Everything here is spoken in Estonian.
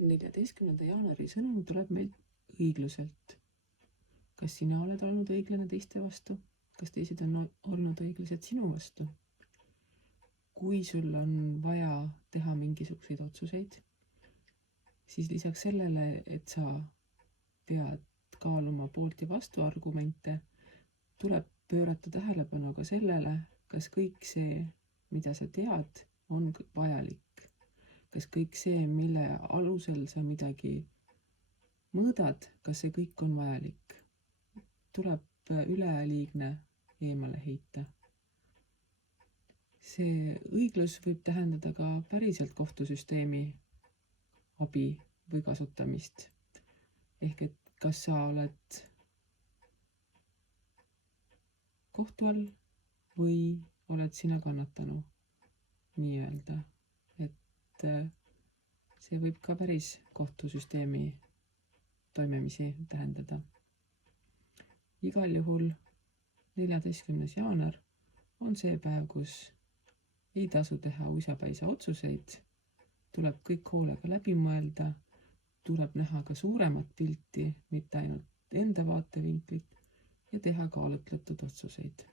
14. jaanuari sõnum tuleb meilt õigluselt. Kas sina oled olnud õiglane teiste vastu? Kas teised on olnud õiglased sinu vastu? Kui sul on vaja teha mingisuguseid otsuseid, siis lisaks sellele, et sa pead kaaluma poolt ja vastu argumente, tuleb pöörata tähelepanu ka sellele, kas kõik see, mida sa tead, on vajalik. Kas kõik see, mille alusel sa midagi mõõdad, kas see kõik on vajalik? Tuleb üleliigne eemale heita. See õiglus võib tähendada ka päriselt kohtusüsteemi abi või kasutamist. Ehk et kas sa oled kohtu all või oled sina kannatanu, nii-öelda. Et see võib ka päris kohtusüsteemi toimimisi tähendada. Igal juhul 14. jaanuar on see päev, kus ei tasu teha uisapäisa otsuseid, tuleb kõik hoolega läbi mõelda, tuleb näha ka suuremat pilti, mitte ainult enda vaatevinklit ja teha kaalutletud otsuseid.